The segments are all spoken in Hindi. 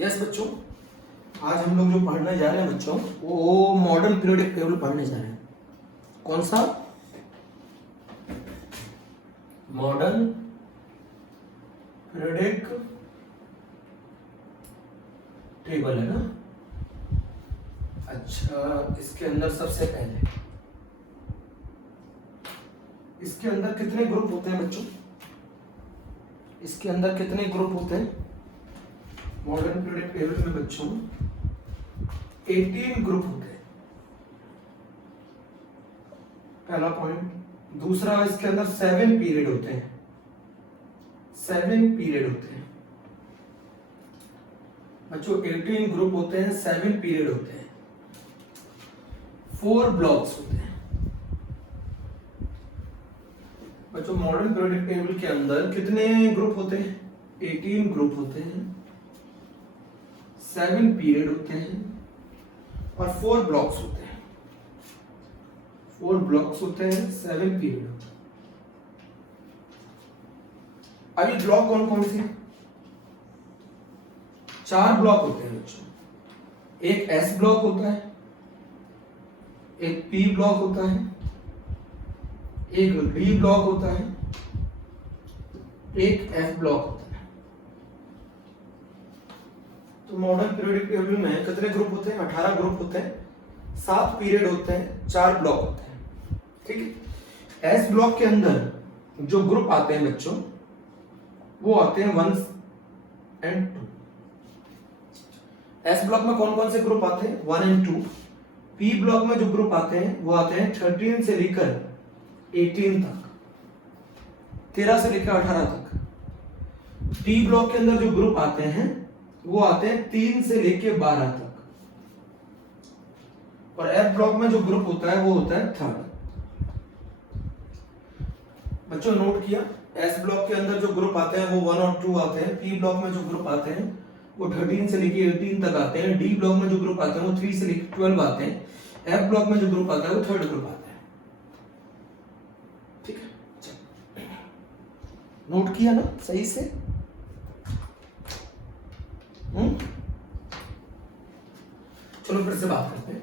यस बच्चों, आज हम लोग जो पढ़ने जा रहे हैं बच्चों वो मॉडर्न पीरियोडिक टेबल पढ़ने जा रहे हैं। कौन सा? मॉडर्न पीरियोडिक टेबल है ना। अच्छा, इसके अंदर सबसे पहले इसके अंदर कितने ग्रुप होते हैं बच्चों? इसके अंदर कितने ग्रुप होते हैं मॉडर्न पीरियोडिक टेबल में बच्चों? 18 ग्रुप होते हैं, पहला पॉइंट। दूसरा, इसके अंदर 7 पीरियड होते हैं, 7 पीरियड होते हैं बच्चों। 18 ग्रुप होते हैं, 7 पीरियड होते हैं, 4 ब्लॉक्स होते हैं बच्चों। मॉडर्न पीरियोडिक टेबल के अंदर कितने ग्रुप होते हैं? 18 ग्रुप होते हैं, 7 पीरियड होते हैं और 4 ब्लॉक्स होते हैं। 4 ब्लॉक्स होते हैं, 7 पीरियड होते हैं। अभी ब्लॉक कौन कौन से? 4 ब्लॉक होते हैं बच्चों। एक एस ब्लॉक होता है, एक पी ब्लॉक होता है, एक डी ब्लॉक होता है, एक एफ ब्लॉक होता है। तो मॉडर्न पीरियोडिक टेबल में कितने ग्रुप होते हैं? 18 ग्रुप होते हैं, 7 पीरियड होते हैं, 4 ब्लॉक होते हैं। ठीक है। एस ब्लॉक के अंदर जो ग्रुप आते हैं बच्चों वो आते हैं 1 and 2। एस ब्लॉक में कौन कौन से ग्रुप आते हैं? 1 and 2। पी ब्लॉक में जो ग्रुप आते हैं वो आते हैं 13 से लेकर 18 तक, 13 से लेकर 18 तक। डी ब्लॉक के अंदर जो ग्रुप आते हैं वो आते हैं 3 से लेकर 12 तक। और एफ ब्लॉक में जो ग्रुप होता है वो होता है 3rd। बच्चों नोट किया? एस ब्लॉक के अंदर जो ग्रुप आते हैं वो 1 और 2 आते हैं। पी ब्लॉक में जो ग्रुप आते हैं वो 13 से लेकर 18 तक आते हैं। डी ब्लॉक में जो ग्रुप आते हैं वो 3 से लेकर 12 आते हैं। एफ ब्लॉक में जो ग्रुप आता है वो 3rd ग्रुप आता है। ठीक है, नोट किया ना सही से? चलो फिर से बात करते हैं।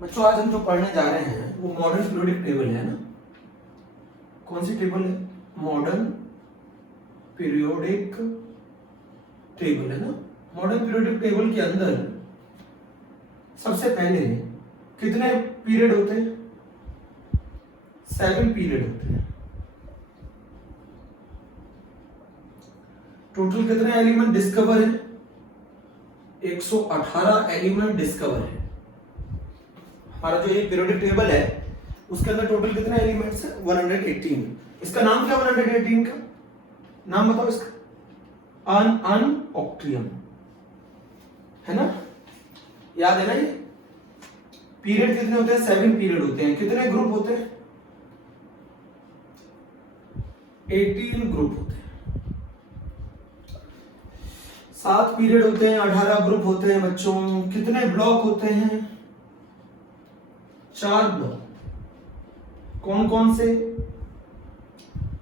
बच्चों आज हम जो पढ़ने जा रहे हैं वो मॉडर्न पीरियोडिक टेबल है ना। कौन सी टेबल है? मॉडर्न पीरियोडिक टेबल है ना। मॉडर्न पीरियोडिक टेबल के अंदर सबसे पहले कितने पीरियड होते हैं? 7 पीरियड होते हैं। टोटल कितने एलिमेंट डिस्कवर है? 118 एलिमेंट डिस्कवर है। हमारा जो ये पीरियोडिक टेबल है उसके अंदर टोटल कितने एलिमेंट्स है? 118। इसका नाम क्या? 118 का नाम बताओ इसका? अनऑक्टियम है ना। याद है ना? ये पीरियड कितने होते हैं? 7 पीरियड होते हैं। कितने ग्रुप होते हैं? 18 ग्रुप होते हैं। 7 पीरियड होते हैं, 18 ग्रुप होते हैं बच्चों। कितने ब्लॉक होते हैं? 4 ब्लॉक। कौन कौन से?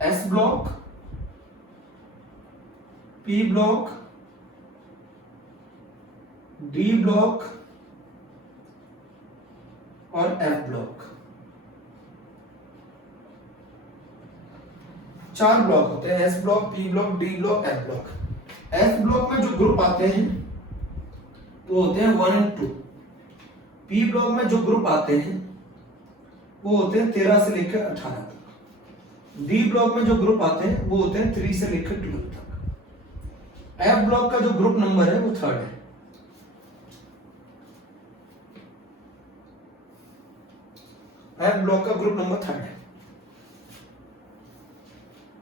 S block, P block, D block और एफ ब्लॉक। 4 ब्लॉक होते हैं, S block, P block, D block, F block. S block में जो ग्रुप आते हैं वो होते हैं 1 and 2। पी ब्लॉक में जो ग्रुप आते हैं वो होते हैं 13 से लेकर 18 तक। डी ब्लॉक में जो ग्रुप आते हैं वो होते हैं 3 से लेकर 12 तक। एफ ब्लॉक का जो ग्रुप नंबर है वो 3rd है। एफ ब्लॉक का ग्रुप नंबर 3rd है।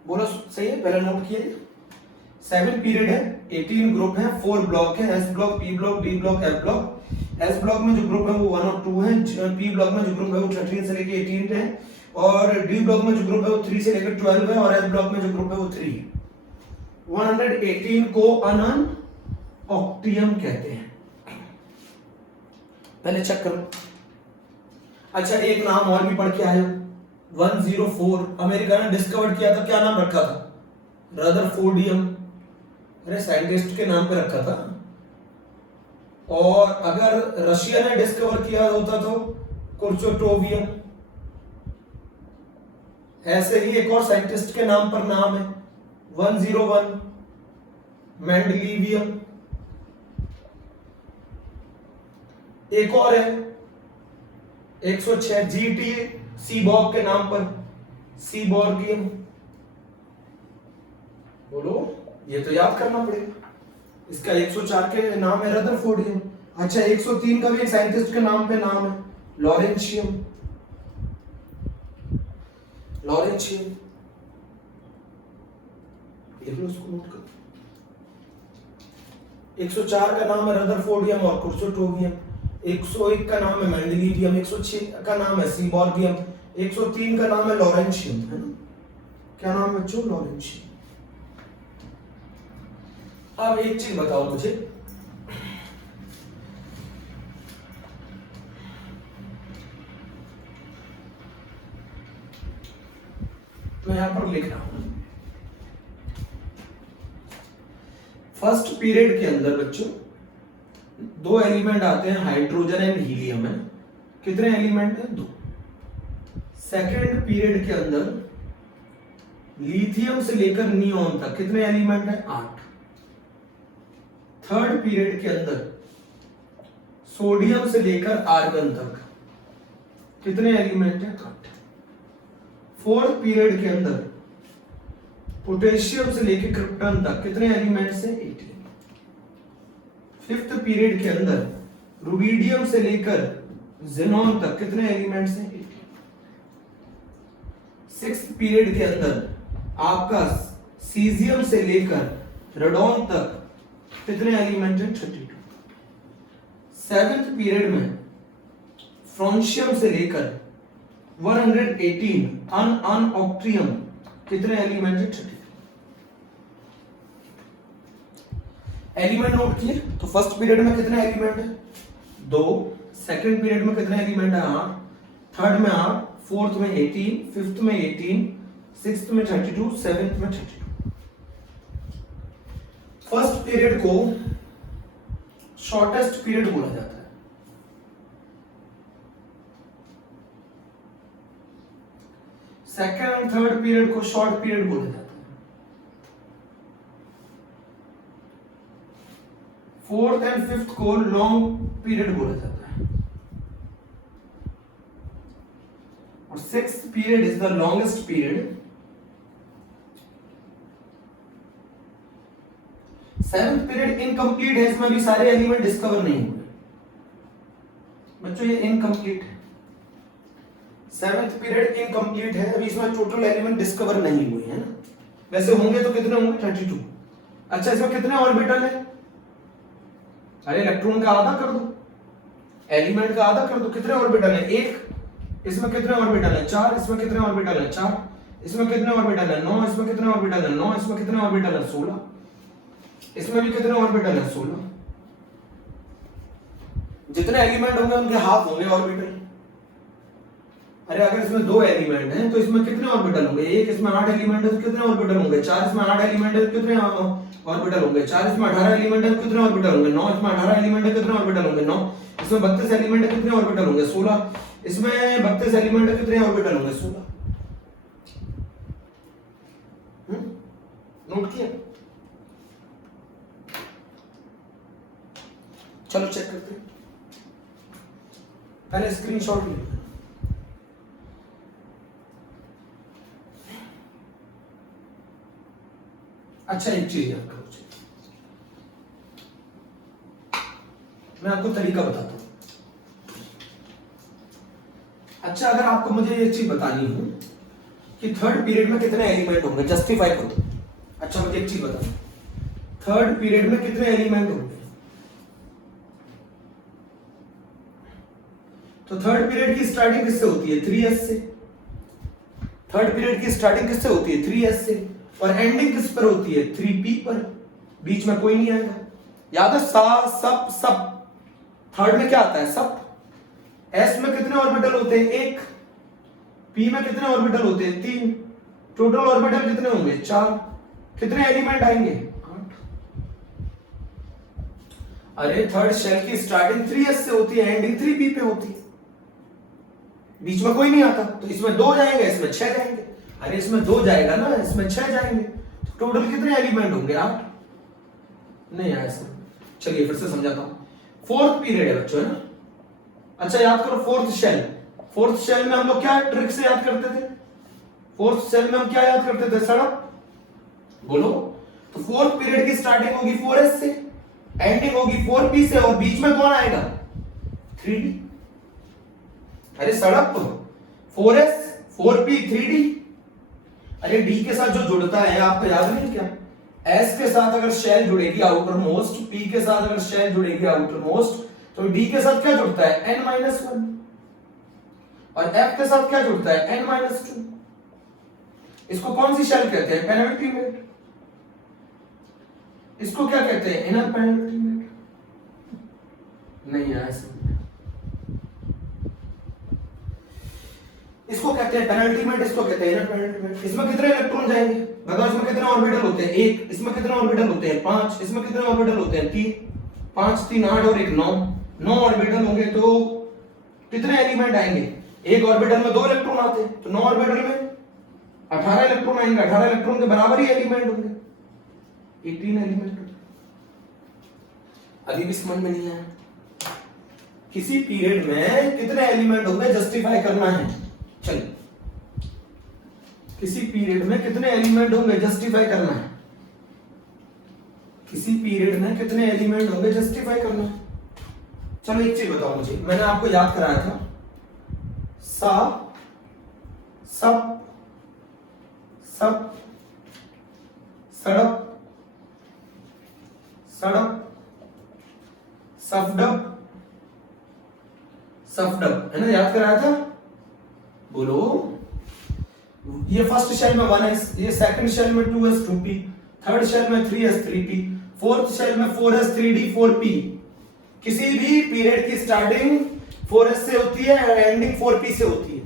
बोलो सही है? पहले नोट किए। 7 पीरियड है, 18 ग्रुप है, 4 ब्लॉक है, S block, P block, D block, F block. S block में जो ग्रुप है वो 1 और 2 है। पी ब्लॉक में जो ग्रुप है वो 13 से लेकर 18 है। और डी ब्लॉक में जो ग्रुप है वो 3 से लेकर 12 है। और एफ ब्लॉक में जो ग्रुप है वो 3 है। 118 को अनऑक्टियम कहते हैं। पहले चेक करो। अच्छा एक नाम और भी पढ़ के आए हो, 104 अमेरिका ने डिस्कवर किया था, क्या नाम रखा था? रदरफोर्डियम। अरे साइंटिस्ट के नाम पे रखा था। और अगर रशिया ने डिस्कवर किया होता तो कुर्चोटोवियम। ऐसे ही एक और साइंटिस्ट के नाम पर नाम है 101 मेंडलीवियम। एक और है 106 जीटी सीबॉर्ग के नाम पर सीबॉर्गियम। बोलो, ये तो याद करना पड़ेगा। इसका 104 के नाम है रदरफोर्डियम। अच्छा 103 का भी एक साइंटिस्ट के नाम पे नाम है लॉरेंशियम। लॉरेंशियम देख लो, उसको नोट कर। 104 का नाम है रदरफोर्डियम और कुर्चोटोवियम। 101 का नाम है मेंडलीवियम। 106 का नाम है सीबॉर्गियम। 103 का नाम है लॉरेंशियम, है ना? क्या नाम है बच्चों? लॉरेंशियम। अब एक चीज बताओ मुझे, मैं यहां पर लिख रहा हूं फर्स्ट पीरियड के अंदर बच्चों दो एलिमेंट आते हैं, हाइड्रोजन एंड हीलियम है। कितने एलिमेंट हैं? दो। सेकेंड पीरियड के अंदर लिथियम से लेकर नियोन तक कितने एलिमेंट हैं? 8। थर्ड पीरियड के अंदर सोडियम से लेकर आर्गन तक कितने एलिमेंट हैं? 8। फोर्थ पीरियड के अंदर पोटेशियम से लेकर क्रिप्टन तक कितने एलिमेंट्स हैं? 18। फिफ्थ पीरियड के अंदर रुबिडियम से लेकर जेनॉन तक कितने एलिमेंट्स हैं? 18। सिक्स्थ पीरियड के अंदर आपका सीजियम से लेकर रेडॉन तक कितने एलिमेंट हैं? 32। सेवेंथ पीरियड में फ्रॉन्शियम से लेकर 118 अनऑक्ट्रियम कितने एलिमेंट हैं? 32। एलिमेंट नोट किए तो फर्स्ट पीरियड में कितने एलिमेंट है? 2। सेकंड पीरियड में कितने एलिमेंट है? 8। थर्ड में 8, फोर्थ में 18, फिफ्थ में 18, सिक्स्थ में 32, सेवेंथ में 32। फर्स्ट पीरियड को शॉर्टेस्ट पीरियड बोला जाता है। सेकेंड एंड थर्ड पीरियड को शॉर्ट पीरियड बोला जाता है। फोर्थ एंड फिफ्थ को लॉन्ग पीरियड बोला जाता है। और sixth period is the longest period. Seventh period incomplete है, इसमें भी सारे एलिमेंट डिस्कवर नहीं हुए बच्चों, ये इनकम्प्लीट है। सेवेंथ पीरियड इनकम्प्लीट है, अभी इसमें टोटल एलिमेंट डिस्कवर नहीं हुए हैं ना। वैसे होंगे तो कितने होंगे? 32। अच्छा इसमें कितने ऑर्बिटल है? अरे इलेक्ट्रॉन का आधा कर दो, एलिमेंट का आधा कर दो। कितने ऑर्बिटल है? 1। इसमें कितने ऑर्बिटल है? 4। इसमें कितने ऑर्बिटल है? 4। इसमें कितने ऑर्बिटल है? 9। इसमें कितने ऑर्बिटल है? 9। इसमें कितने ऑर्बिटल है? 16। इसमें भी कितने ऑर्बिटल है? 16। जितने एलिमेंट होंगे उनके हाफ होंगे ऑर्बिटल। अरे अगर इसमें 2 एलिमेंट हैं तो इसमें कितने ऑर्बिटल होंगे? 1। इसमें 8 एलिमेंट है तो कितने ऑर्बिटल होंगे? 4। इसमें 8 एलिमेंट है तो कितने ऑर्बिटल होंगे? 4। इसमें 18 एलिमेंट है तो कितने ऑर्बिटल होंगे? 9। इसमें 18 एलिमेंट है कितने ऑर्बिटल होंगे? 9। इसमें 32 एलिमेंट है कितने ऑर्बिटल होंगे? 16। इसमें 32 एलिमेंट है कितने ऑर्बिटल होंगे? 16। नोट किया? चलो चेक करते हैं, पहले स्क्रीनशॉट ले। अच्छा एक चीज याद करो, मैं आपको तरीका बताता हूं। अच्छा अगर आपको मुझे ये चीज बतानी हो कि थर्ड पीरियड में कितने एलिमेंट होंगे, जस्टिफाई करो। अच्छा मुझे एक चीज बताओ, थर्ड पीरियड में कितने एलिमेंट होंगे? तो थर्ड पीरियड की स्टार्टिंग किससे होती है? 3s से। थर्ड पीरियड की स्टार्टिंग किससे होती है? 3s से। और एंडिंग किस पर होती है? 3p पर। बीच में कोई नहीं आएगा। याद है? सा सप सप। थर्ड में क्या आता है? सप। s में कितने ऑर्बिटल होते हैं? 1। पी में कितने ऑर्बिटल होते हैं? 3। टोटल ऑर्बिटल कितने होंगे? 4। कितने एलिमेंट आएंगे? 8। अरे थर्ड शेल की स्टार्टिंग 3s से होती है, एंडिंग 3p पे होती है, बीच में कोई नहीं आता, तो इसमें 2 जाएंगे, इसमें 6 जाएंगे। अरे इसमें 2 जाएगा ना, इसमें 6 जाएंगे, तो टोटल कितने एलिमेंट होंगे? 8। नहीं आया इसमें। चलिए फिर से समझाता हूं। फोर्थ पीरियड है बच्चों, है ना? अच्छा याद करो फोर्थ शेल। फोर्थ शेल में हम लोग क्या ट्रिक से याद करते थे? फोर्थ शेल में हम क्या याद करते थे? सड़क बोलो। तो फोर्थ पीरियड की स्टार्टिंग होगी 4s से, एंडिंग होगी 4p से, और बीच में कौन आएगा? 3d। अरे सड़क 4s 4p 3d। अरे d के साथ जो जुड़ता है आपको याद नहीं क्या? s के साथ अगर शेल जुड़ेगी आउटर मोस्ट, p के साथ अगर शेल जुड़ेगी आउटर मोस्ट, तो d के साथ क्या जुड़ता है? n-1। और f के साथ क्या जुड़ता है? n-2। इसको कौन सी शेल कहते हैं? पेनल्टीमेट। इसको क्या कहते हैं? Inner penultimate. नहीं आया समझ। इसको कहते हैं पेनल्टीमेट, इसको कहते हैं इनर पेनल्टीमेट। इसमें कितने इलेक्ट्रॉन जाएंगे? बताओ। इसमें कितने ऑर्बिटल होते हैं? 1। इसमें कितने ऑर्बिटल होते हैं? 5। इसमें कितने ऑर्बिटल होते हैं? 3। 5 3 8 और 1 9। 9 ऑर्बिटल होंगे तो कितने एलिमेंट आएंगे? एक ऑर्बिटल में 2 इलेक्ट्रॉन आते हैं, तो 9 ऑर्बिटल में 18 इलेक्ट्रॉन आएंगे। 18 इलेक्ट्रॉन के बराबर ही एलिमेंट होंगे, 18 एलिमेंट। अभी भी समझ में नहीं आया? किसी पीरियड में कितने एलिमेंट होंगे जस्टिफाई करना है। चलिए, किसी पीरियड में कितने एलिमेंट होंगे जस्टिफाई करना है। किसी पीरियड में कितने एलिमेंट होंगे जस्टिफाई करना है। चलो एक चीज बताओ मुझे, मैंने आपको याद कराया था सा सब सब सड़क सड़क सफडब सफडब, है ना? याद कराया था? बोलो। ये फर्स्ट शेल में 1s, ये सेकंड शेल में 2s 2p, थर्ड शेल में 3s 3p, फोर्थ शेल में 4s 3d 4p। किसी भी पीरियड की स्टार्टिंग 4s से होती है और एंडिंग 4p से होती है।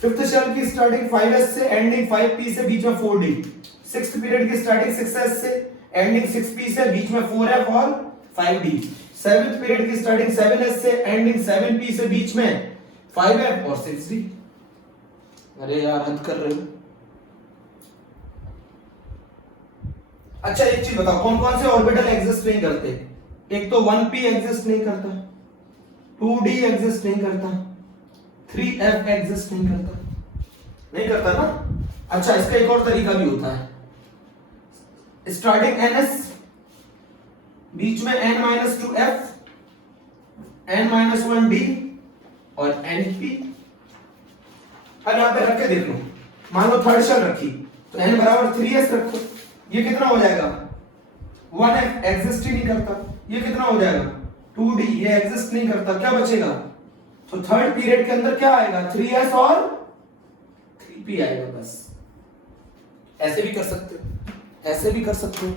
फिफ्थ शेल की स्टार्टिंग 5s से, एंडिंग 5p से, बीच में 4d। सिक्स्थ पीरियड की स्टार्टिंग 6s से, एंडिंग 6p से, बीच में 4f और 5d। सेवेंथ पीरियड की स्टार्टिंग 7s से, एंडिंग 7p से, बीच में 5f और 6d। अरे यार हद कर रहे हो। अच्छा एक चीज बताओ, कौन कौन से ऑर्बिटल एग्जिस्ट नहीं करते? एक तो 1p एग्जिस्ट नहीं करता, 2d एग्जिस्ट नहीं करता, 3f एग्जिस्ट नहीं करता। नहीं करता ना? अच्छा इसका एक और तरीका भी होता है। स्टार्टिंग ns, बीच में n-2f, n-1d और np। अब यहां पे रख के देख लो। मान लो थर्ड शेल रखी, तो n बराबर 3s रखो। ये कितना हो जाएगा? 1f एग्जिस्ट ही नहीं करता। ये कितना हो जाएगा? 2d, ये एग्जिस्ट नहीं करता। क्या बचेगा? तो थर्ड पीरियड के अंदर क्या आएगा? 3s और 3p आएगा। बस ऐसे भी कर सकते हो, ऐसे भी कर सकते हो।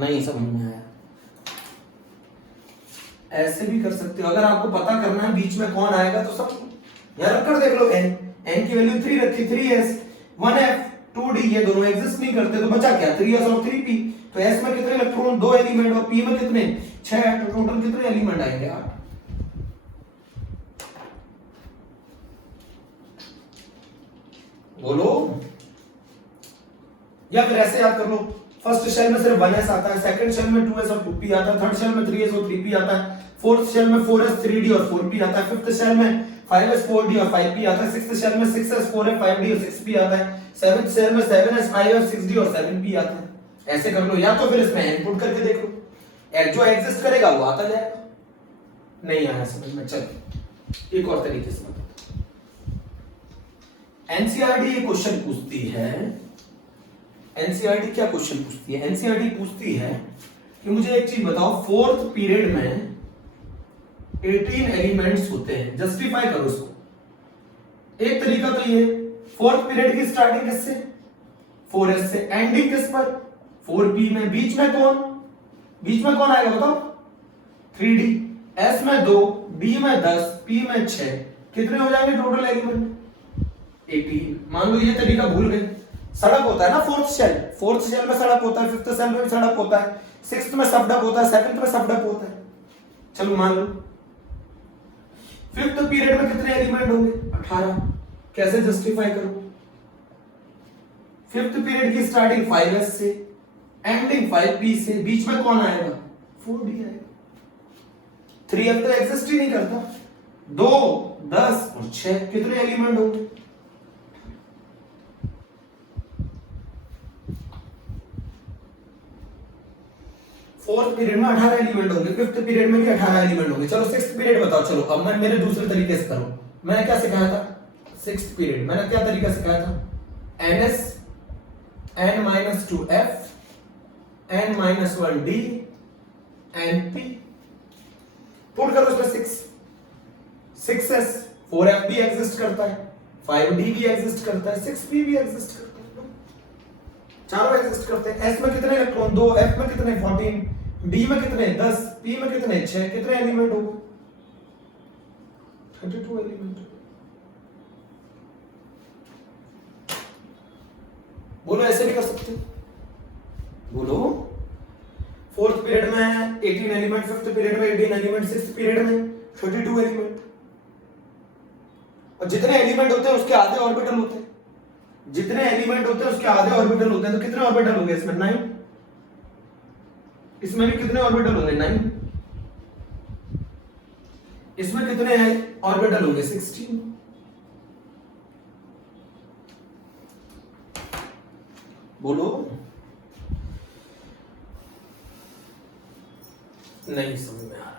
नहीं समझ में आया? ऐसे भी कर सकते हो। अगर आपको पता करना है बीच में कौन आएगा तो सब यहां रख कर देख लो। n की वैल्यू 3 रखी, 3s 1f 2d, ये दोनों एग्जिस्ट नहीं करते, तो बचा क्या? 3s और 3p। तो s में कितने इलेक्ट्रॉन? 2 एलिमेंट, और p में कितने? 6। तो टोटल कितने एलिमेंट आएंगे? 8। बोलो। या फिर ऐसे याद कर लो, फर्स्ट शेल में सिर्फ 1s आता है, सेकंड शेल में 2s और 2p आता है, थर्ड शेल में 3s और 3p आता है, फोर्थ शेल में 4s 3d और 4p आता है, फिफ्थ शेल में 5s 4d और 5p आता है, सिक्स्थ शेल में 6s 4f 5d और 6p आता है, सेवंथ शेल में 7s 5f 6d और 7p आता है। ऐसे कर लो, या तो फिर इसमें इनपुट करके देख लो, जो एग्जिस्ट करेगा वो आता जाएगा। नहीं आया समझ में? चलो एक और तरीके से बताओ। एनसीईआरटी ये क्वेश्चन पूछती है, एनसीईआरटी क्या क्वेश्चन पूछती है? एनसीईआरटी पूछती है कि मुझे एक चीज बताओ, फोर्थ पीरियड में 18 एलिमेंट्स होते हैं, जस्टिफाई करो इसको। एक तरीका तो ये, फोर्थ पीरियड की स्टार्टिंग किससे? 4s से, एंडिंग किस पर? 4p में, बीच में कौन? बीच में कौन आएगा बताओ? 3d। s में 2, d में 10, p में 6, कितने हो जाएंगे टोटल एलिमेंट? 18। मान लो ये तरीका भूल गए, सड़क होता है ना फोर्थ शेल में सड़क होता है, फिफ्थ शेल में भी सड़क होता है, सिक्स्थ में सबडप होता है, सेवेंथ में सबडप होता है। चलो मान लो फिफ्थ पीरियड में कितने एलिमेंट होंगे? 18। कैसे जस्टिफाई करो? फिफ्थ पीरियड की स्टार्टिंग 5s से, एंडिंग 5p से, बीच में कौन आएगा? 4d आएगा। 3f तो एग्जिस्ट ही नहीं करता। 2, 10 और 6 कितने एलिमेंट होंगे? फोर्थ पीरियड में 18 एलिमेंट होंगे, फिफ्थ पीरियड में भी 18 एलिमेंट होंगे। चलो सिक्स्थ पीरियड बताओ। चलो अब मैं मेरे दूसरे तरीके से करूं। मैंने क्या सिखाया था? सिक्स्थ पीरियड मैंने क्या तरीका सिखाया था? ns n-2f n-1d np। Put करो इसमें 6s 4f भी एग्जिस्ट करता है, 5d भी एग्जिस्ट करता है, 6p भी एग्जिस्ट करता है, चारों एग्जिस्ट करते हैं। s में कितने इलेक्ट्रॉन? 2, f में कितने? 14, d में कितने? 10, p में कितने? 6। कितने एलिमेंट होंगे? 32 एलिमेंट। बोलो ऐसे भी कर सकते? बोलो। फोर्थ पीरियड में 18 एलिमेंट, फिफ्थ पीरियड में 18 एलिमेंट, सिक्स्थ पीरियड में 32 एलिमेंट। और जितने एलिमेंट होते हैं उसके आधे ऑर्बिटल होते हैं, जितने एलिमेंट होते हैं उसके आधे ऑर्बिटल होते हैं। तो कितने ऑर्बिटल होंगे इसमें? 9। इसमें भी कितने ऑर्बिटल होंगे? 9। इसमें कितने ऑर्बिटल होंगे? 16। बोलो। नहीं समझ में आ रहा।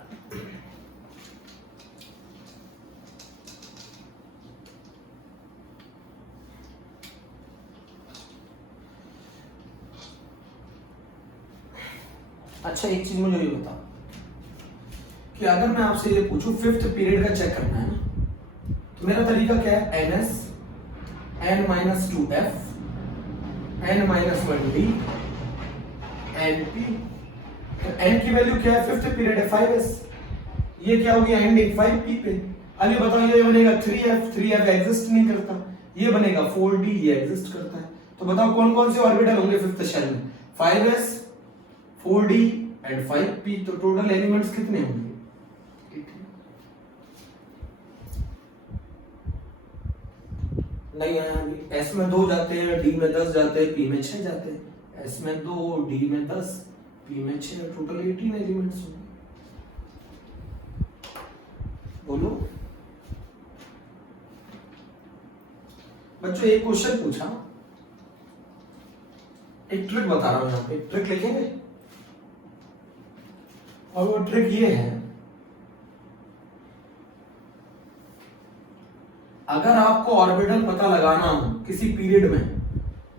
अच्छा एक चीज मुझे ये बताओ कि अगर मैं आपसे ये पूछूं फिफ्थ पीरियड का चेक करना है ना, तो मेरा तरीका क्या है? ns n-2f n-1d np। n की वैल्यू क्या है? फिफ्थ पीरियड है 5s। ये क्या होगी? एंडिंग 5p पे। अब ये बताओ ये बनेगा 3f एग्जिस्ट नहीं करता, ये बनेगा 4d, ये एग्जिस्ट करता है। तो बताओ कौन कौन से ऑर्बिटल होंगे फिफ्थ शेल में? 5s 4d and 5p। तो टोटल एलिमेंट्स कितने होंगे? 18। नहीं आया अभी। s में 2 जाते हैं, d में 10 जाते हैं, p में 6 जाते हैं। s में 2, d में 10, p में 6, टोटल 18 एलिमेंट्स होंगे। बोलो। बच्चों एक क्वेश्चन पूछा, एक ट्रिक बता रहा हूं यहां पे, ट्रिक लिखेंगे। और वो ट्रिक ये है, अगर आपको ऑर्बिटल पता लगाना हो किसी पीरियड में,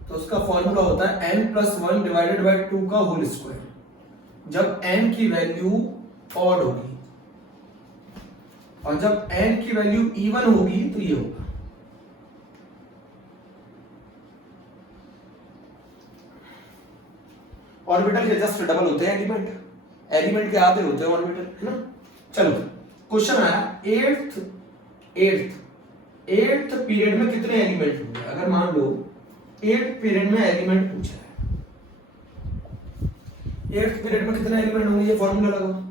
तो उसका फॉर्मूला होता है n+1 डिवाइडेड बाय 2 का होल स्क्वायर। जब n की वैल्यू ऑड होगी और जब n की वैल्यू इवन होगी तो ये होगा। ऑर्बिटल के जस्ट डबल होते हैं एलिमेंट के आधे होते हैं ऑर्बिटल, है ना। चलो क्वेश्चन आया एट्थ पीरियड में कितने एलिमेंट होंगे? अगर मान लो 8th पीरियड में एलिमेंट पूछा है, 8th पीरियड में कितने एलिमेंट होंगे? ये फॉर्मूला लगाओ,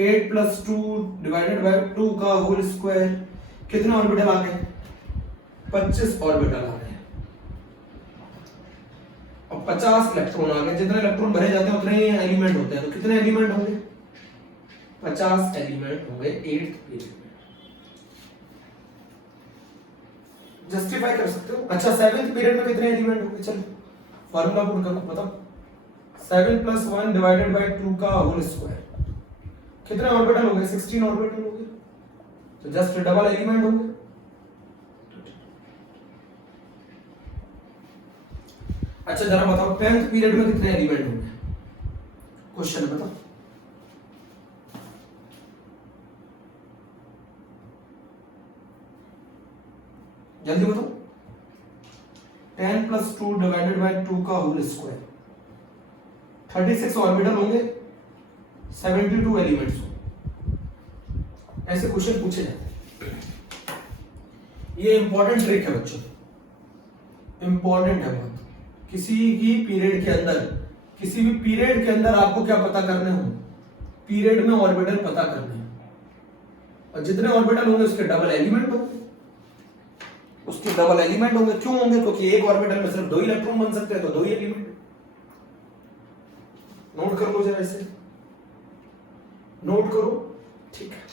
8 + 2 डिवाइडेड बाय 2 का होल स्क्वायर। कितने ऑर्बिटल आ गए? 25 ऑर्बिटल आ गए और 50 इलेक्ट्रॉन आ गए। जितने इलेक्ट्रॉन भरे जाते हैं उतने ही एलिमेंट होते हैं। तो कितने एलिमेंट होंगे? 50 एलिमेंट होंगे 8th पीरियड में। जस्टिफाई कर सकते हो। अच्छा 7th पीरियड में कितने एलिमेंट होंगे? चलो फार्मूला पुट करो, बताओ। 7 + 1 डिवाइडेड बाय 2 का होल स्क्वायर। कितने ऑर्बिटल होंगे? 16 ऑर्बिटल होंगे। तो जस्ट डबल एलिमेंट होंगे। अच्छा जरा बताओ 10th पीरियड में कितने एलिमेंट होंगे? क्वेश्चन बताओ। जल्दी बताओ। 10 + 2 डिवाइडेड बाय 2 का होल स्क्वायर। 36 ऑर्बिटल होंगे, 72 एलिमेंट्स होंगे। ऐसे क्वेश्चन पूछे जाते हैं। ये इंपॉर्टेंट ट्रिक है बच्चों। इंपॉर्टेंट है बहुत। किसी भी पीरियड के अंदर, किसी भी पीरियड के अंदर आपको क्या पता करने हो, पीरियड में ऑर्बिटल पता करने हैं, और जितने ऑर्बिटल होंगे उसके डबल एलिमेंट होंगे, उसके डबल एलिमेंट होंगे। क्यों होंगे? क्योंकि एक ऑर्बिटल में सिर्फ 2 इलेक्ट्रॉन बन सकते हैं, तो 2 ही एलिमेंट। नोट कर लो जरा, ऐसे नोट करो, ठीक है।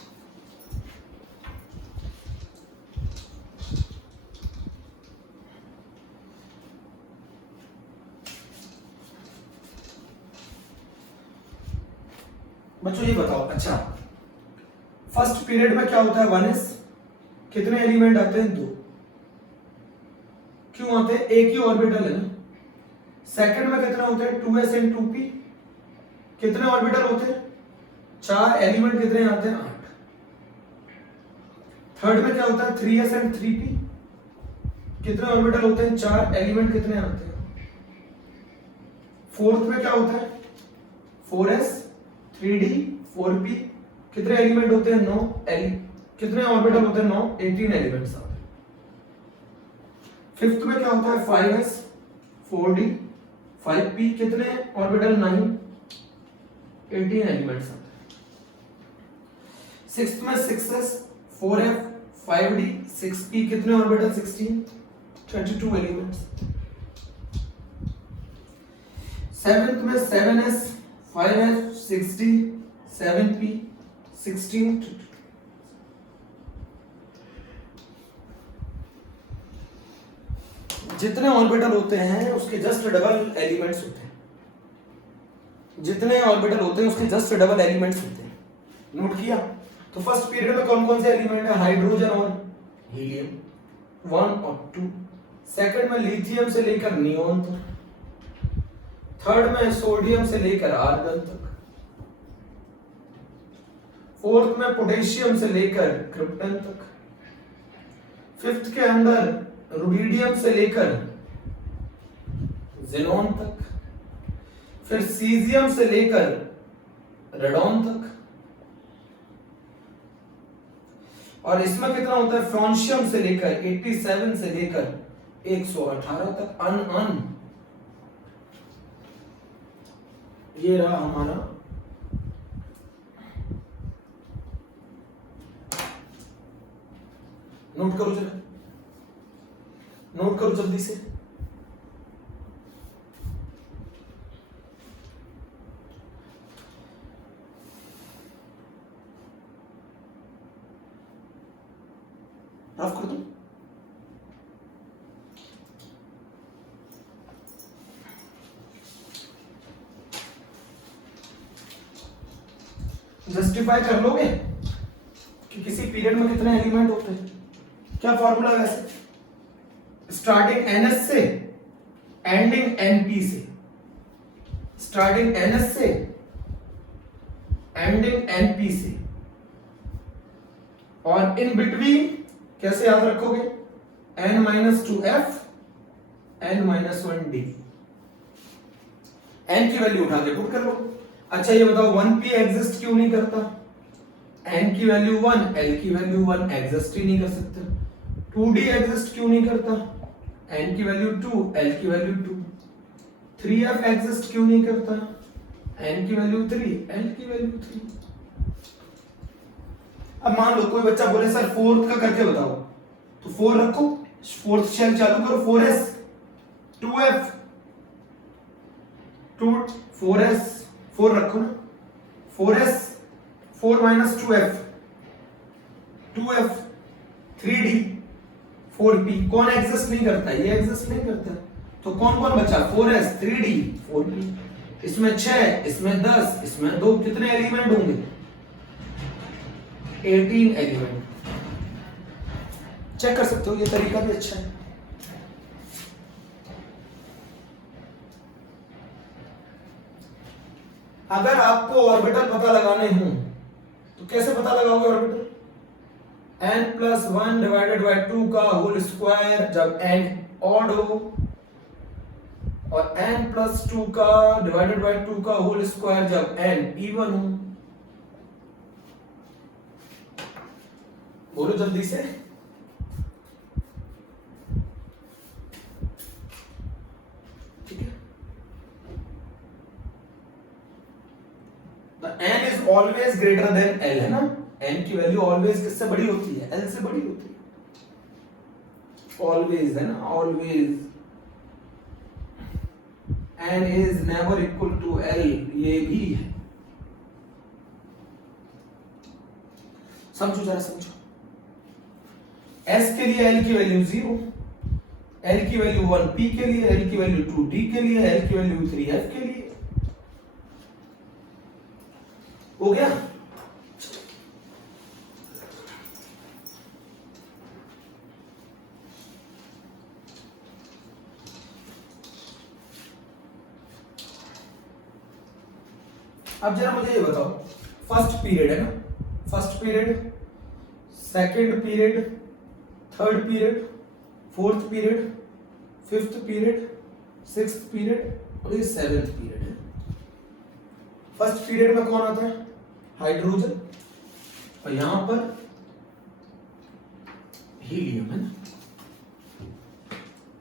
बच्चों ये बताओ, अच्छा फर्स्ट पीरियड में क्या होता है, 1s, कितने एलिमेंट आते हैं? 2। क्यों आते हैं? एक ही ऑर्बिटल है ना। सेकंड में कितने होते हैं? 2s एंड 2p, कितने ऑर्बिटल होते हैं? 4 एलिमेंट कितने आते हैं? 8। थर्ड में क्या होता है? 3s एंड 3p, कितने ऑर्बिटल होते हैं? 4 एलिमेंट कितने आते हैं? फोर्थ में क्या होता है? 4s 3d 4p, कितने एलिमेंट होते हैं? 9 कितने ऑर्बिटल होते हैं? 9 18 एलिमेंट्स आते हैं। फिफ्थ में क्या होता है? 5s 4d 5p, कितने ऑर्बिटल? 9 18 एलिमेंट्स आते हैं। सिक्स्थ में 6s 4f 5d 6p, कितने ऑर्बिटल? 16 32 एलिमेंट्स। सेवेंथ में 7s 5f 6d 7p 16 जितने ऑर्बिटल होते हैं उसके जस्ट डबल एलिमेंट्स होते हैं, जितने ऑर्बिटल होते हैं उसके जस्ट डबल एलिमेंट्स होते हैं। नोट किया? तो फर्स्ट पीरियड में कौन कौन से एलिमेंट है? हाइड्रोजन और हीलियम 1 और 2। सेकंड में लिथियम से लेकर नियोन तक। थर्ड में सोडियम से लेकर आर्गन तक। फोर्थ में पोटेशियम से लेकर क्रिप्टन तक। फिफ्थ के अंदर रुबिडियम से लेकर जेनॉन तक। फिर सीजियम से लेकर रेडॉन तक। और इसमें कितना होता है? फ्रांशियम से लेकर 87 से लेकर 118 तक। अन ये रहा हमारा नोट करो जरा, नोट करो जल्दी से। रफ कर दो। जस्टिफाई कर लोगे कि किसी पीरियड में कितने एलिमेंट होते हैं? क्या फॉर्मूला है वैसे? स्टार्टिंग एनएस से एंडिंग एनपी से, स्टार्टिंग एनएस से एंडिंग एनपी से, और इन बिटवीन कैसे याद रखोगे? n-2f n-1d। n की वैल्यू उठा के पुट कर लो। अच्छा ये बताओ 1p एग्जिस्ट क्यों नहीं करता? n की वैल्यू 1, l की वैल्यू 1, एग्जिस्ट ही नहीं कर सकते। 2d एग्जिस्ट क्यों नहीं करता? n की वैल्यू 2, l की वैल्यू 2। 3f एग्जिस्ट क्यों नहीं करता? n की वैल्यू 3, l की वैल्यू 3। अब मान लो कोई बच्चा बोले सर फोर्थ का करके बताओ, तो 4 रखो, फोर्थ शेल चालू करो। 4s 2f 2 4s 4 रखो ना। 4s 4 - 2f 2f 3d 4p। कौन एग्जिस्ट नहीं करता? ये एग्जिस्ट नहीं करता। तो कौन कौन बचा? 4s 3d 4p। इसमें 6, इसमें 10, इसमें 2, कितने एलिमेंट होंगे? 18 एलिमेंट। चेक कर सकते हो, ये तरीका भी अच्छा है। अगर आपको ऑर्बिटल पता लगाने हो तो कैसे पता लगाओगे ऑर्बिटल? n+1 / 2 का होल स्क्वायर जब n ऑड हो, और n+2 का डिवाइडेड बाय 2 का होल स्क्वायर जब n इवन हो। बोलो जल्दी से। ऑलवेज ग्रेटर देन एल, है ना, एन की वैल्यू ऑलवेज किससे बड़ी होती है, एल से बड़ी होती है, ऑलवेज, है ना, always N is never equal to L, ये भी है। समझो जरा, समझो। एस के लिए एल की वैल्यू 0, एल की वैल्यू 1 पी के लिए, एल की वैल्यू 2 डी के लिए, एल की वैल्यू 3 एफ के लिए। हो गया? अब जरा मुझे ये बताओ, फर्स्ट पीरियड है ना, first period, second period, third period, fourth period, fifth period, sixth period और ये सेवेंथ पीरियड है। फर्स्ट पीरियड में कौन आता है, हाइड्रोजन, और यहां पर हीलियम, है ना।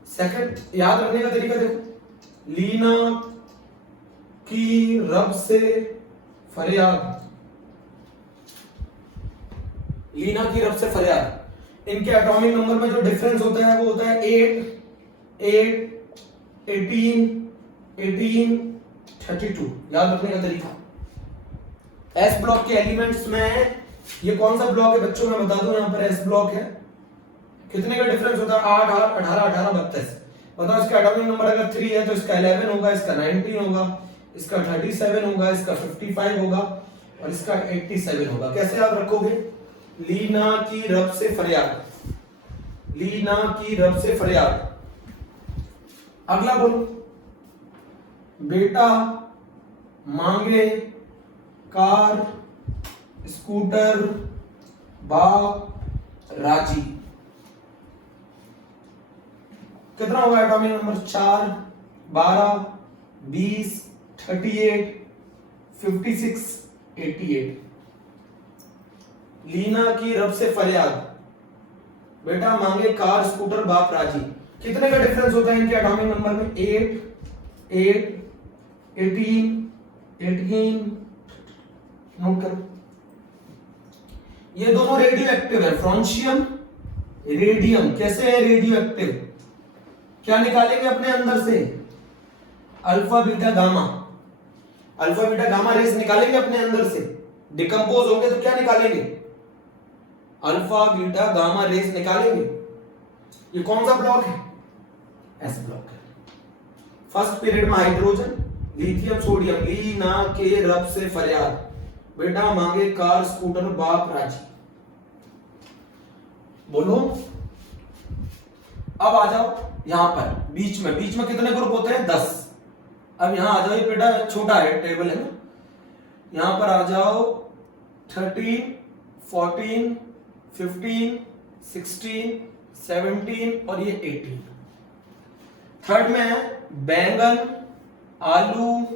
सेकंड, याद रखने का तरीका देखो, लीना की रब से फरियाद, लीना की रब से फरियाद, इनके एटॉमिक नंबर में जो डिफरेंस होता है वो होता है 8, 8, 18, 18, 32। याद रखने का तरीका, एस ब्लॉक के एलिमेंट्स में ये कौन सा ब्लॉक है बच्चों, मैं बता दूं, यहां पर एस ब्लॉक है। कितने का डिफरेंस होता है, 8, 8, 18, 18, 32। बताओ इसका एटॉमिक नंबर अगर 3 है तो इसका 11 होगा, इसका 19 होगा, इसका 37 होगा, इसका 55 होगा और इसका 87 होगा। कैसे याद रखोगे, लीना की रब से फरियाद, लीना की रब से फरियाद। अगला बोलो, बेटा मांगे कार स्कूटर बाप राजी। कितना होगा एटॉमिक नंबर, 4, 12, 20, 38, 56, 88। लीना की रब से फरियाद, बेटा मांगे कार स्कूटर बाप राजी। कितने का डिफरेंस होता है इनके एटॉमिक नंबर में, 8, 8, 18, 18। नोट करो, ये दोनों रेडियो एक्टिव है, फ्रांशियम, रेडियम। कैसे है रेडियो एक्टिव, क्या निकालेंगे अपने अंदर से, alpha beta gamma, alpha beta gamma rays निकालेंगे अपने अंदर से। डिकम्पोज होंगे तो क्या निकालेंगे, अल्फा बीटा गामा रेस निकालेंगे। ये कौन सा ब्लॉक है, एस ब्लॉक है। फर्स्ट पीरियड में हाइड्रोजन, लिथियम, सोडियम, लीना के रब से फरियाद, बेटा मांगे कार स्कूटर बाप राजी। बोलो, अब आ जाओ यहां पर बीच में, बीच में कितने ग्रुप होते हैं, 10। अब यहां आ जाओ, ये बेटा छोटा है टेबल, है ना, यहां पर आ जाओ 13, 14, 15, 16, 17 और ये 18। थर्ड में है बैंगन, आलू,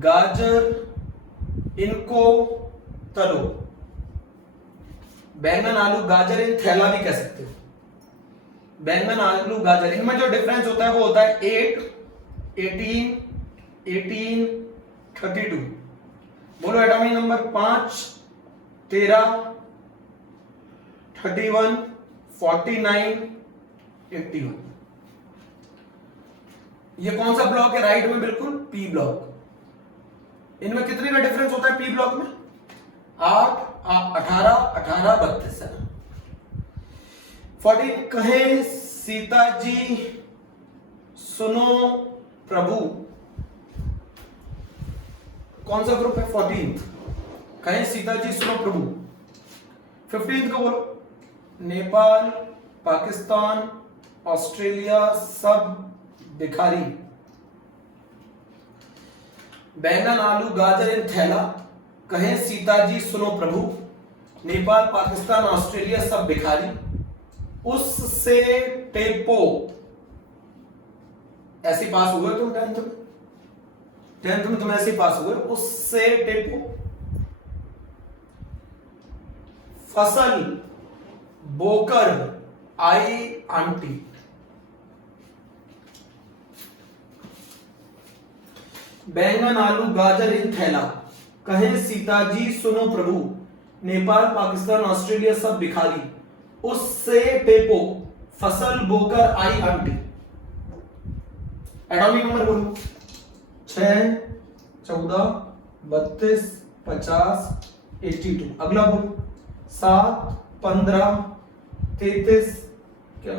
गाजर, इनको तलो। बैंगन, आलू, गाजर, इन थैला भी कह सकते हो। बैंगन, आलू, गाजर, इनमें जो डिफरेंस होता है वो होता है 8, 18, 18, 32। बोलो एटॉमिक नंबर, 5, 13, 31, 49, 81। ये कौन सा ब्लॉक है, राइट में बिल्कुल पी ब्लॉक। इनमें कितने का डिफरेंस होता है पी ब्लॉक में, 8, 18, 18, 32 है। 14, कहे सीता जी सुनो प्रभु। कौन सा ग्रुप है, 14, कहे सीता जी सुनो प्रभु। 15 को बोलो, नेपाल, पाकिस्तान, ऑस्ट्रेलिया सब भिखारी। बैंगन, आलू, गाजर, इन थैला, कहे सीता जी सुनो प्रभु, नेपाल, पाकिस्तान, ऑस्ट्रेलिया सब भिखारी। उससे टेपो, ऐसे पास हुए तुम 10th में, 10th में तुम ऐसे पास हुए। उससे टेपो, फसल बोकर आई आंटी। बैंगन, आलू, गाजर, इन थैला, कहे सीता जी सुनो प्रभु, नेपाल पाकिस्तान ऑस्ट्रेलिया सब भिखारी, उससे टेपो फसल बोकर आई आंटी। एटॉमिक नंबर बोलो, 6, 14, 32, 50, 82। अगला बोलो, 7, 15, 33, क्या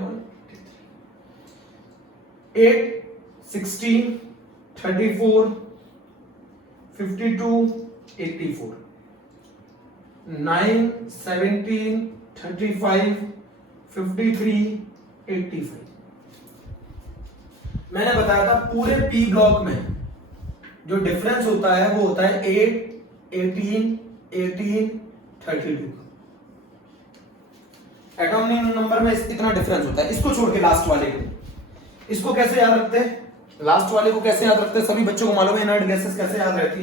8, 16, 34, 52, 84, 9, 17, 35, 53, 85। मैंने बताया था पूरे पी ब्लॉक में जो डिफरेंस होता है वो होता है 8, 18, 18, 32। एटॉमिक नंबर में इतना डिफरेंस होता है। इसको छोड़ के लास्ट वाले को, इसको कैसे याद रखते हैं? लास्ट वाले को कैसे याद रखते हैं? सभी बच्चों को मालूम है इनर्ट गैसेस कैसे याद रहती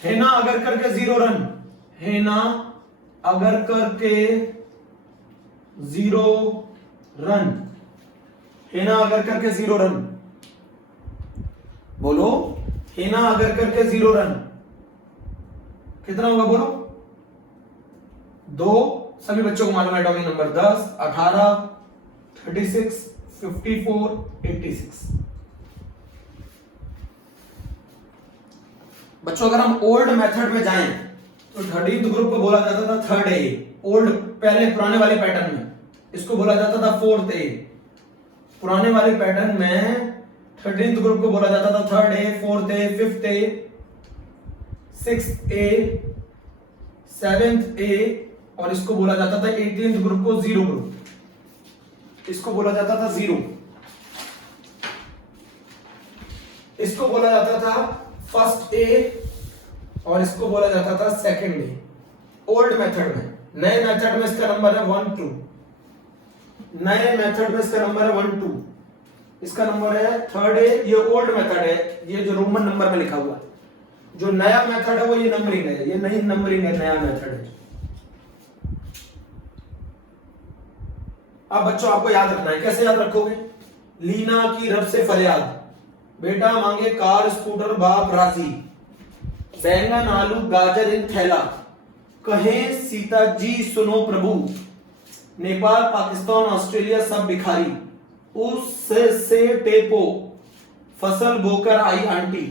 है ना अगर करके 0 रन, है ना अगर करके 0 रन, है ना अगर करके 0 रन, बोलो, है ना अगर करके 0 रन कितना होगा बोलो? 2। सभी बच्चों को मालूम है एटॉमिक नंबर 10, 18, 36, 54, 86। बच्चों अगर हम ओल्ड मेथड में जाएं तो 13th ग्रुप को बोला जाता था 3rd ए। ओल्ड पहले पुराने वाले पैटर्न में इसको बोला जाता था 4th ए। पुराने वाले पैटर्न में 13th ग्रुप को बोला जाता था 3rd ए, 4th ए, 5th ए, 6th ए, 7th ए, और इसको बोला जाता था 18th ग्रुप को 0 ग्रुप। इसको बोला जाता था 0, इसको बोला जाता था फर्स्ट ए, और इसको बोला जाता था सेकंड ए। ओल्ड मेथड में। नए मेथड में इसका नंबर है 1, 2। नए मेथड में इसका नंबर है 1, 2। इसका नंबर है 3rd ए। ये ओल्ड मेथड है, ये जो रोमन नंबर में लिखा हुआ है। जो नया मेथड है वो ये नंबरिंग है, ये नहीं नंबरिंग है, नया मेथड है। अब बच्चों आपको याद रखना है, कैसे याद रखोगे? लीना की रब से फरियाद, बेटा मांगे कार स्कूटर बाप राजी, बैंगन आलू गाजर इन थैला, कहे सीता जी सुनो प्रभु, नेपाल पाकिस्तान ऑस्ट्रेलिया सब भिखारी, उससे टेपो फसल बोकर आई आंटी,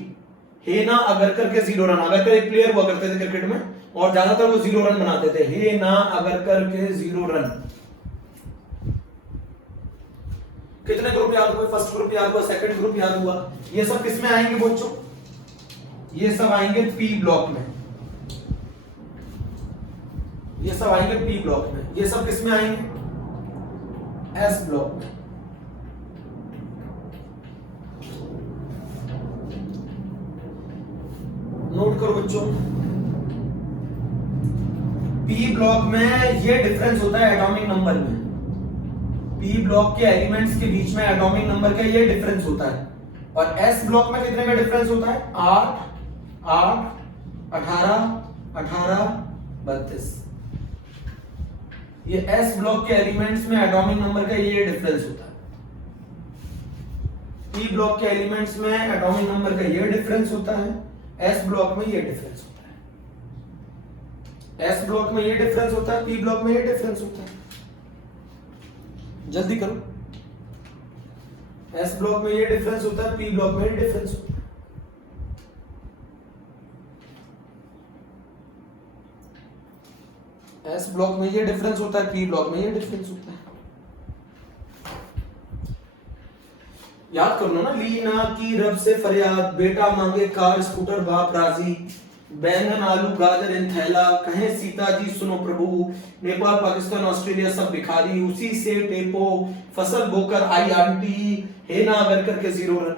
हे ना अगर करके 0 रन। अगर कर एक प्लेयर हुआ करते थे क्रिकेट में और ज्यादातर वो 0 रन बनाते थे। हे ना अगर करके 0 रन। कितने ग्रुप याद हुए? फर्स्ट ग्रुप याद हुआ, सेकंड ग्रुप याद हुआ। ये सब किसमें आएंगे बच्चों? ये सब आएंगे पी ब्लॉक में। ये सब आएंगे पी ब्लॉक में। ये सब किसमें आएंगे? एस ब्लॉक में। नोट करो बच्चों, पी ब्लॉक में ये डिफरेंस होता है एटॉमिक नंबर में। पी ब्लॉक के एलिमेंट्स के बीच में एटॉमिक नंबर का ये डिफरेंस होता है। और एस ब्लॉक में कितने का डिफरेंस होता है? 8, 8, 18, 18, 32। ये एस ब्लॉक के एलिमेंट्स में एटॉमिक नंबर का ये डिफरेंस होता है। पी ब्लॉक के एलिमेंट्स में एटॉमिक नंबर का ये डिफरेंस होता है, एस ब्लॉक में ये डिफरेंस होता है। एस ब्लॉक में ये डिफरेंस होता है, पी ब्लॉक में ये डिफरेंस होता है। जल्दी करो। एस ब्लॉक में ये डिफरेंस होता है, पी ब्लॉक में ये डिफरेंस होता है। एस ब्लॉक में ये डिफरेंस होता है, पी ब्लॉक में ये डिफरेंस होता है। याद कर लो ना, लीना की रब से फरियाद, बेटा मांगे कार स्कूटर बाप राजी, बैंगन आलू गाजर इन थैला, कहे सीता जी सुनो प्रभु, नेपाल पाकिस्तान ऑस्ट्रेलिया सब भिखारी, उसी से टेपो फसल बोकर आई आंटी, हे ना अगर करके 0 रन।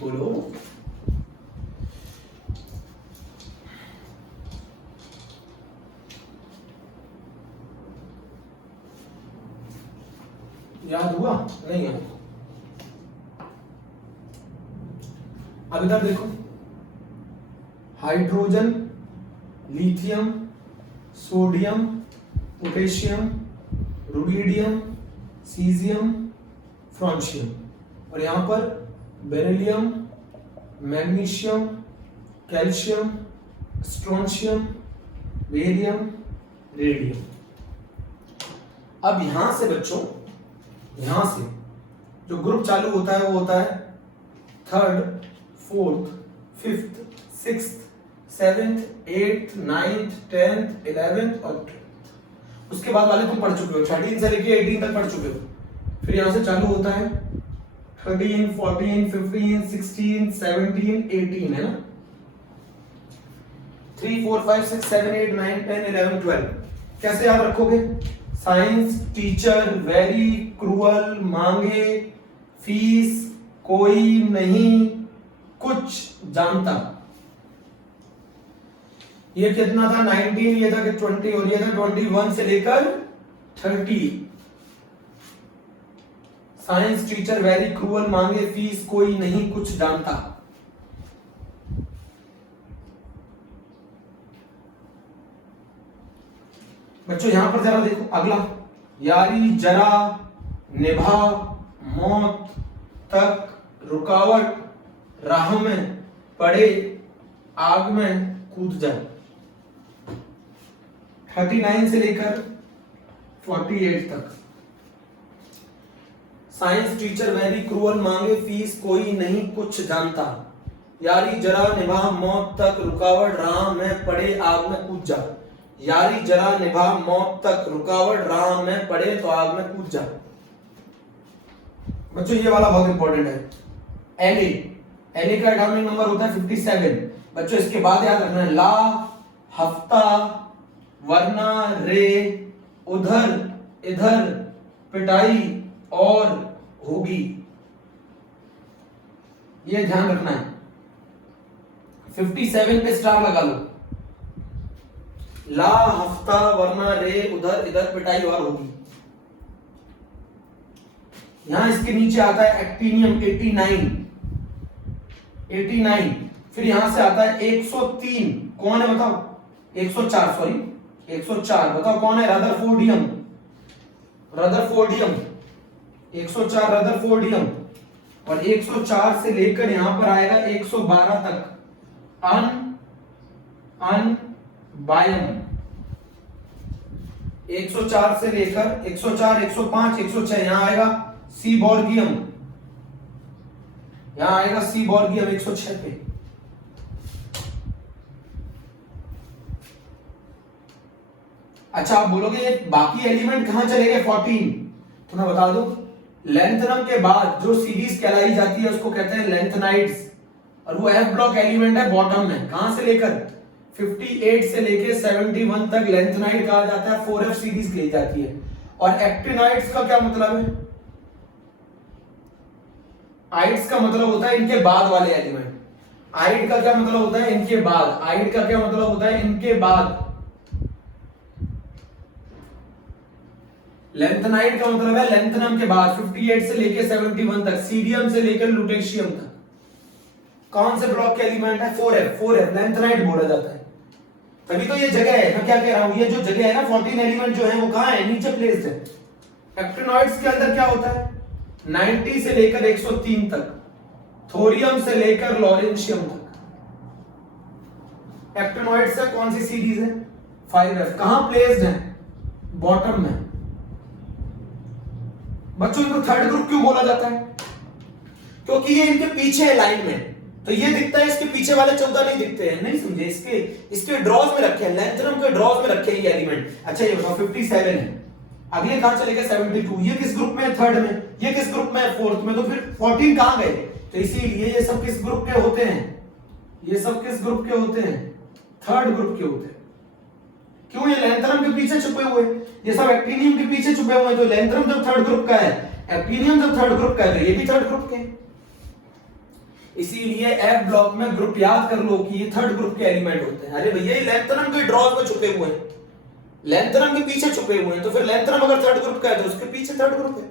बोलो। याद हुआ? नहीं याद। अब इधर देखो, hydrogen, lithium, sodium, potassium, rubidium, caesium, francium, और यहां पर beryllium, magnesium, calcium, strontium, barium, radium. अब यहां से बच्चों, यहां से जो ग्रुप चालू होता है वो होता है third, fourth, fifth, sixth, seventh, eighth, ninth, tenth, 11th और 12th। उसके बाद वाले तुम पढ़ चुके हो, 13 से लेके 18 तक पढ़ चुके हो। फिर यहां से चालू होता है 13, 14, 15, 16, 17, 18, है ना। 3, 4, 5, 6, 7, 8, 9, 10, 11, 12। कैसे याद रखोगे? साइंस टीचर वेरी क्रूअल, मांगे फीस कोई नहीं कुछ जानता। ये कितना था? 19, ये था कि 20, और ये था 21 से लेकर 30। साइंस टीचर वेरी क्रूअल, मांगे फीस कोई नहीं कुछ जानता। बच्चों यहां पर जरा देखो अगला, यारी जरा निभा मौत तक रुकावट राह में पड़े आग में कूद जा। 39 से लेकर 48 तक। साइंस टीचर वेरी क्रूअल, मांगे फीस कोई नहीं कुछ जानता। यारी जरा निभा मौत तक रुकावट राह में पड़े आग में कूद जा। यारी जरा निभा मौत तक रुकावट राह में पड़े तो आग में कूद जा। बच्चों ये वाला बहुत इंपॉर्टेंट है। एनी का एटॉमिक नंबर होता है 57। बच्चों इसके बाद याद रखना है ला, हफ्ता, वरना, रे, उधर, इधर, पिटाई और होगी, ये ध्यान रखना है। 57 पे स्टार लगा लो। ला, हफ्ता, वरना, रे, उधर, इधर, पिटाई और होगी। यहां इसके नीचे आता है एक्टिनियम 89। फिर यहां से आता है 103। कौन है बताओ? 104 सॉरी 104 बताओ कौन है? रदरफोर्डियम। 104 रदरफोर्डियम। और 104 से लेकर यहां पर आएगा 112 तक बायम। 104 से लेकर 104, 105, 106 यहां आएगा सीबॉर्गियम। यहां आएगा सीबॉर्गियम 106 पे। अच्छा आप बोलोगे ये बाकी एलिमेंट कहां चले गए 14? तो मैं बता दूं, लेंथनम के बाद जो सीरीज कहलाई जाती है उसको कहते हैं लेंथनाइड्स, और वो एफ ब्लॉक एलिमेंट है बॉटम में। कहां से लेकर 58 से लेकर 71 तक लेंथनाइड कहा जाता है, 4F सीरीज कही जाती है। और एक्टिनाइड्स का क्या मतलब है? आइड्स का मतलब होता है इनके बाद वाले एलिमेंट। आइड का क्या मतलब होता है? इनके बाद। आइड का क्या मतलब होता है? इनके बाद। लेंथनाइड का मतलब है लेंथनम के बाद 58 से लेकर 71 तक, सीरियम से लेकर लुटेशियम तक। कौन से ब्लॉक के एलिमेंट है? 4F लेंथनाइड बोला जाता है। तभी तो ये जगह है, मैं क्या कह रहा हूं, ये जो जगह है ना 14 एलिमेंट जो है वो कहां है? नीचे प्लेस्ड है। एक्टिनॉइड्स के अंदर क्या होता है? 90 से लेकर 103 तक, थोरियम से लेकर लॉरेंशियम तक। एक्टिनॉइड्स से कौन सी सीरीज है? 5F। कहां प्लेस्ड है? बॉटम में। बच्चों इनको थर्ड ग्रुप क्यों बोला जाता है? क्योंकि ये इनके पीछे है लाइन में, तो ये दिखता है, इसके पीछे वाले 14 नहीं दिखते हैं। नहीं समझे? इसके ड्रॉज में रखे हैं, लेंथनम के ड्रॉज में रखे हैं ये एलिमेंट। अच्छा ये बताओ 57 है, अगले कहां चले गए? 72। ये किस ग्रुप में है? थर्ड में। ये किस ग्रुप में है? फोर्थ में। तो फिर 14 कहां गए? तो इसीलिए ये सब किस ग्रुप के होते हैं? ये सब किस ग्रुप के होते हैं? थर्ड ग्रुप के होते हैं। क्यों? ये लेंथनम के पीछे छुपे हुए, ये सब एक्टिनियम के पीछे छुपे हुए हैं। तो लेंथनम जब थर्ड ग्रुप का है, एक्टिनियम जब थर्ड ग्रुप का है, तो ये भी थर्ड ग्रुप के। इसीलिए एफ ब्लॉक में ग्रुप याद कर लो कि ये थर्ड ग्रुप के एलिमेंट होते हैं। अरे भैया ये लेंथनम के ड्रॉज में छुपे हुए हैं, लेंथनम के पीछे छुपे हुए हैं, तो फिर लेंथनम अगर थर्ड ग्रुप का है तो उसके पीछे थर्ड ग्रुप है।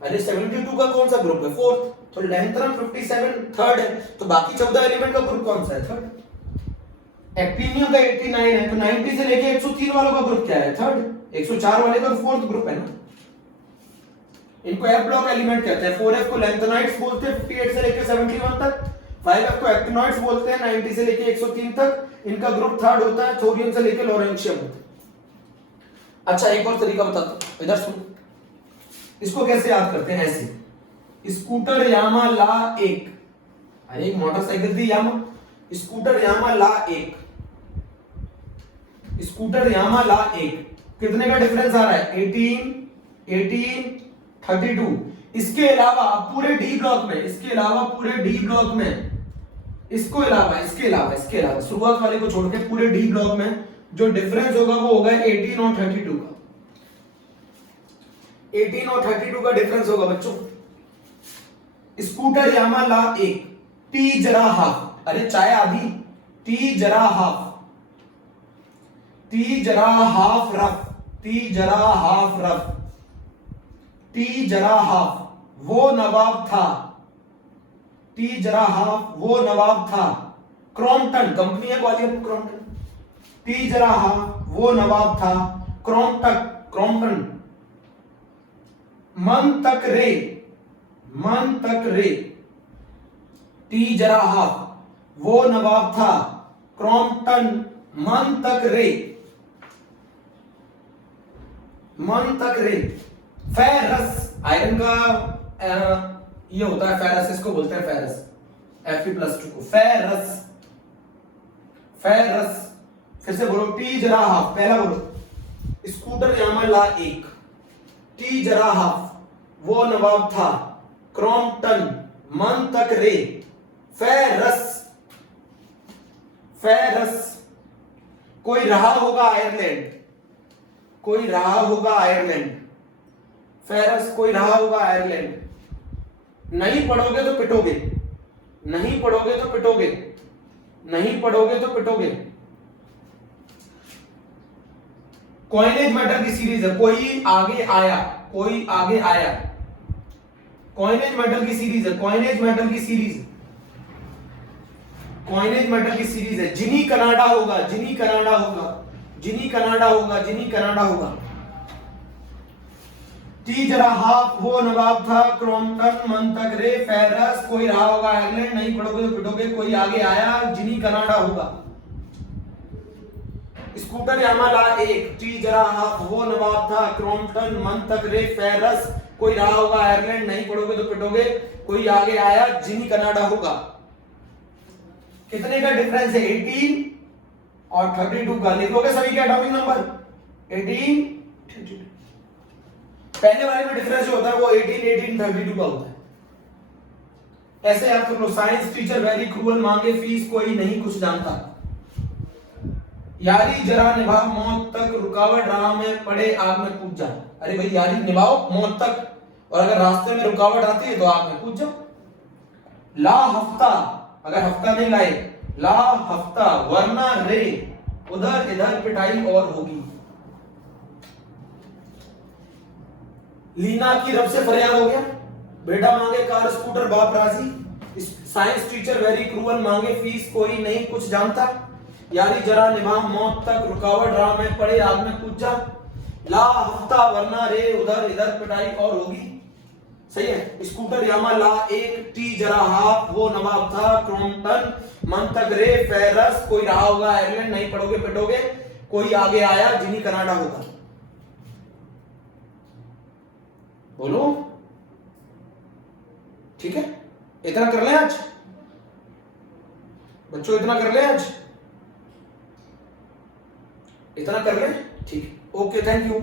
अरे 72 का कौन सा ग्रुप है? फोर्थ। तो लेंथनम 57 थर्ड है, तो बाकी 14 एलिमेंट का ग्रुप कौन सा है? थर्ड। एक्टिनियम का 89 है, तो 90 से लेके 103 वालों का ग्रुप क्या है? थर्ड। 104 वाले का तो फोर्थ ग्रुप है ना। इनको एफ ब्लॉक एलिमेंट कहते हैं। 4f को लैंथेनाइड्स बोलते हैं 58 से लेके 71 तक। 5f को एक्टिनॉइड्स बोलते हैं 90 से लेके 103 तक। इनका ग्रुप थर्ड होता है। थोरियम से लेके लॉरेंशियम होता है। अच्छा, एक और तरीका बताता हूं, इधर सुन। इसको कैसे याद करते हैं? ऐसे, स्कूटर यामा ला 1, अरे एक मोटरसाइकिल थी यामा, स्कूटर यामा ला 1, स्कूटर यामा ला 1, कितने का डिफरेंस आ रहा है? 18, 32। इसके अलावा पूरे डी ब्लॉक में, इसके अलावा पूरे डी ब्लॉक में, इसके अलावा शुरुआत वाले को छोड़ के पूरे डी ब्लॉक में जो डिफरेंस होगा वो होगा 18 और 32 का। 18 और 32 का डिफरेंस होगा बच्चों। स्कूटर यामा ला 1, टी जरा हाफ, अरे चाय आधी, टी जरा हाफ, टी जरा हाफ रफ, टी जरा हाफ रफ, टी जरा हाफ वो नवाब था, टी जरा हाफ वो नवाब था। क्रॉम्पटन कंपनी है ग्वालियर में, क्रॉम्पटन। टी जरा हाफ वो नवाब था, क्रॉम्पटन। मन तक रे, टी जरा हाफ वो नवाब था, क्रॉम्पटन। मन तक रे। फेरस, आयरन का ये होता है फेरस, इसको बोलते हैं फेरस, Fe+2 को फेरस। फिर से बोलो, टी जरा हाफ, पहला बोलो, स्कूटर यामा ला 1, टी जरा हाफ वो नवाब था, क्रॉम्पटन। मन तक रे, फेरस। कोई रहा होगा आयरलैंड, फेरस कोई रहा होगा आयरलैंड। नहीं पढ़ोगे तो पिटोगे, कॉइनेज मेटल की सीरीज है, कोई आगे आया, कॉइनेज मेटल की सीरीज है, कॉइनेज मेटल की सीरीज है। जिनी कनाडा होगा। टी जरा हाफ वो नवाब था, क्रॉम्पटन। मन तक रे, फेरस कोई रहा होगा आयरलैंड। नहीं पढ़ोगे तो पिटोगे, कोई आगे आया, जिनी कनाडा होगा। स्कूटर यामा ला 1, टी जरा हाफ वो नवाब था, क्रॉम्पटन। मन तक रे, फेरस कोई रहा होगा आयरलैंड। नहीं पढ़ोगे तो पिटोगे, कोई आगे आया, जिनी कनाडा होगा। कितने का डिफरेंस है? 18 और 32 का। लिखोगे सभी के एटॉमिक नंबर 18, 32। पहले वाले में डिफरेंस जो होता है वो 18, 32 का होता है। ऐसे याद कर लो। साइंस टीचर वेरी क्रूअल, मांगे फीस कोई नहीं कुछ जानता। यारी जरा निभा मौत तक, रुकावट राह में पड़े आग में कूद जा। अरे भाई यारी निभाओ मौत तक, और अगर रास्ते में रुकावट आती है तो आग में कूद जाओ। ला हफ्ता, अगर हफ्ता नहीं लाए, ला हफ्ता, वरना रे, उधर इधर पिटाई और होगी। लीना की रब से फरियाद हो गया, बेटा मांगे कार स्कूटर बाप राजी। साइंस टीचर वेरी क्रूअल, मांगे फीस कोई नहीं कुछ जानता। यारी जरा निभा मौत तक, रुकावट राह में पड़े आग में कूद जा। ला हफ्ता वरना रे, उधर इधर पिटाई और होगी। सही है। स्कूटर यामा ला 1, टी जरा हाफ वो नवाब था, क्रॉम्पटन। मन तक रे, फेरस कोई रहा होगा आयरलैंड। नहीं पढ़ोगे पिटोगे, कोई आगे आया, जिनी कनाडा होगा। बोलो ठीक है। इतना कर ले आज बच्चों, इतना कर ले आज, इतना कर ले। ठीक, ओके, थैंक यू।